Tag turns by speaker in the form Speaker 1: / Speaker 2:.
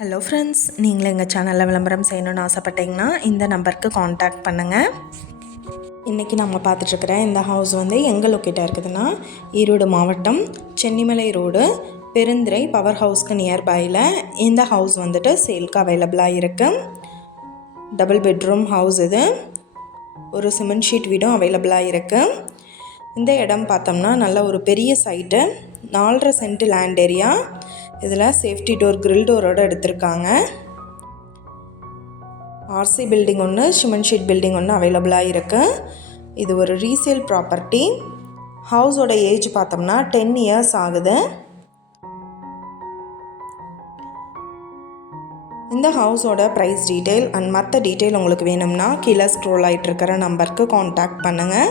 Speaker 1: Hello friends நீங்களும் எங்கள் சேனலில் விளம்பரம் செய்யணும்னு ஆசைப்பட்டீங்கன்னா இந்த நம்பருக்கு காண்டாக்ட் பண்ணுங்கள் இன்றைக்கி நம்ம பார்த்துட்ருக்குற இந்த ஹவுஸ் வந்து எங்கே லொக்கேட்டாக இருக்குதுன்னா ஈரோடு மாவட்டம் சென்னிமலை ரோடு பெருந்துறை பவர் ஹவுஸ்க்கு நியர்பையில் இந்த ஹவுஸ் வந்துட்டு சேல்க்கு அவைலபிளாக இருக்குது டபுள் பெட்ரூம் ஹவுஸ் இது. ஒரு சிமெண்ட் ஷீட் வீடும் அவைலபிளாக இருக்குது இந்த இடம் பார்த்தோம்னா நல்ல ஒரு பெரிய சைட்டு நாலரை சென்ட் லேண்ட் ஏரியா இதில் சேஃப்டி டோர் கிரில் டோரோட எடுத்திருக்காங்க. ஆர்சி பில்டிங் ஒன்று சிமெண்ட் ஷீட் பில்டிங் ஒன்று அவைலபிளாக இருக்குது இது ஒரு ரீசேல் ப்ராப்பர்ட்டி. ஹவுஸோட ஏஜ் பார்த்தோம்னா டென் இயர்ஸ் ஆகுது. இந்த ஹவுஸோட ப்ரைஸ் டீட்டெயில் அண்ட் மற்ற டீட்டெயில் உங்களுக்கு வேணும்னா கீழே ஸ்க்ரோல் ஆகிட்டு இருக்கிற நம்பருக்கு காண்டாக்ட் பண்ணுங்கள்